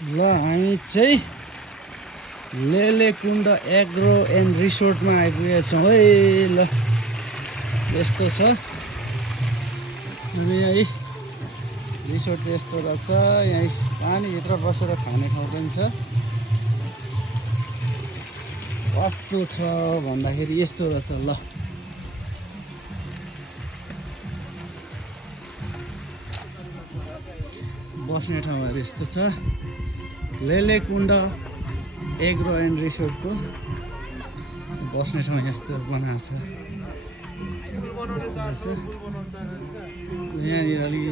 ल हामी चाहिँ लेलेकुण्ड एग्रो एन्ड रिसोर्टमा आइपुगेका छौँ है। ल यस्तो छ यही रिसोर्ट चाहिँ यस्तो रहेछ। यहीँ पानीभित्र बसेर खाने ठाउँ पनि छ। कस्तो छ भन्दाखेरि यस्तो रहेछ। ल बस्ने ठाउँहरू यस्तो छ। लेलेकुण्ड एग्रो एन्ड रिसोर्टको बस्ने ठाउँ यस्तो बनाएको छ। यहाँनिर अलिक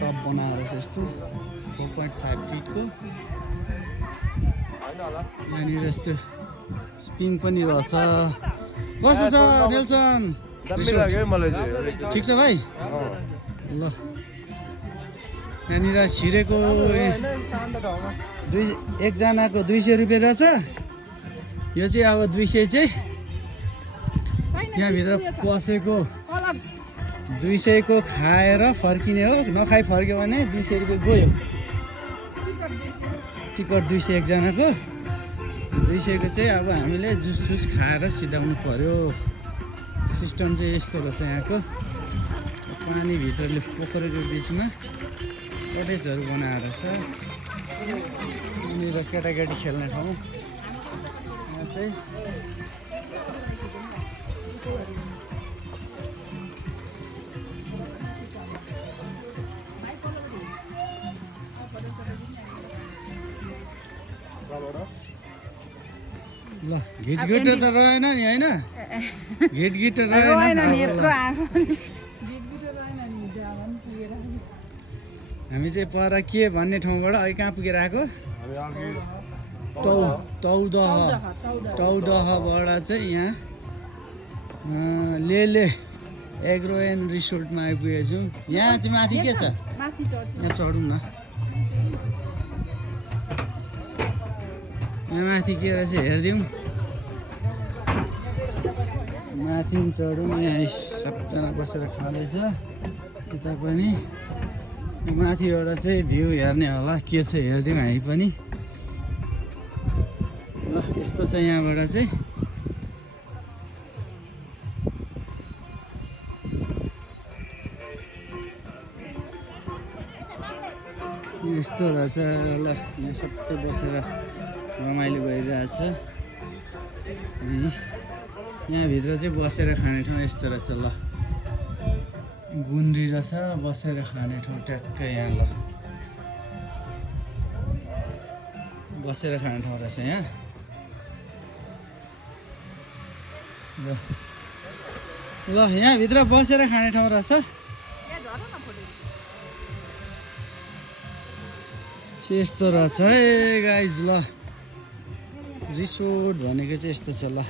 टप बनाएर चाहिँ यस्तो 4.5 फिटको यहाँनिर यस्तो स्प्रिङ पनि रहेछ। कस्तो छ नेल्सन? ठिक छ भाइ। ल यहाँनिर छिरेको एकजनाको 200 रुपियाँ रहेछ। यो चाहिँ अब 200 चाहिँ यहाँभित्र पसेको 200 को खाएर फर्किने हो। नखाइ फर्क्यो भने 200 रुपियाँ गयो। टिकट 200 एकजनाको। 200 को चाहिँ अब हामीले जुस खाएर सिधाउनु पर्यो। सिस्टम चाहिँ यस्तो रहेछ यहाँको। पानीभित्रले पोखरीको बिचमा कटेजहरू बनाएर छ। यहाँनिर केटाकेटी खेल्ने ठाउँ। यहाँ चाहिँ ल घिटघिट त रहेन नि होइन? घिटघिट रहेन। हामी चाहिँ पर के भन्ने ठाउँबाट अहिले कहाँ पुगेर आएको? टौदहबाट चाहिँ यहाँ लेले एग्रो एन्ड रिसोर्टमा आइपुगेको छौँ। यहाँ चाहिँ माथि के छ? यहाँ चढौँ न। यहाँ माथि के रहेछ हेरिदिउँ। माथि चढौँ। यहाँ सबजना बसेर खाँदैछ। यता पनि माथिबाट चाहिँ भ्यू हेर्ने होला के छ हेरिदिउँ हामी पनि। ल यस्तो छ यहाँबाट चाहिँ। यस्तो रहेछ। ल यहाँ सबै बसेर रमाइलो भइरहेछ। यहाँभित्र चाहिँ बसेर खाने ठाउँ यस्तो रहेछ। ल गुन्द्री रहेछ बसेर खाने ठाउँ ट्याक्कै यहाँ। ल बसेर खाने ठाउँ रहेछ यहाँ। ल यहाँभित्र बसेर खाने ठाउँ रहेछ। यस्तो रहेछ है गाइज। ल रिसोर्ट भनेको चाहिँ यस्तो छ। ल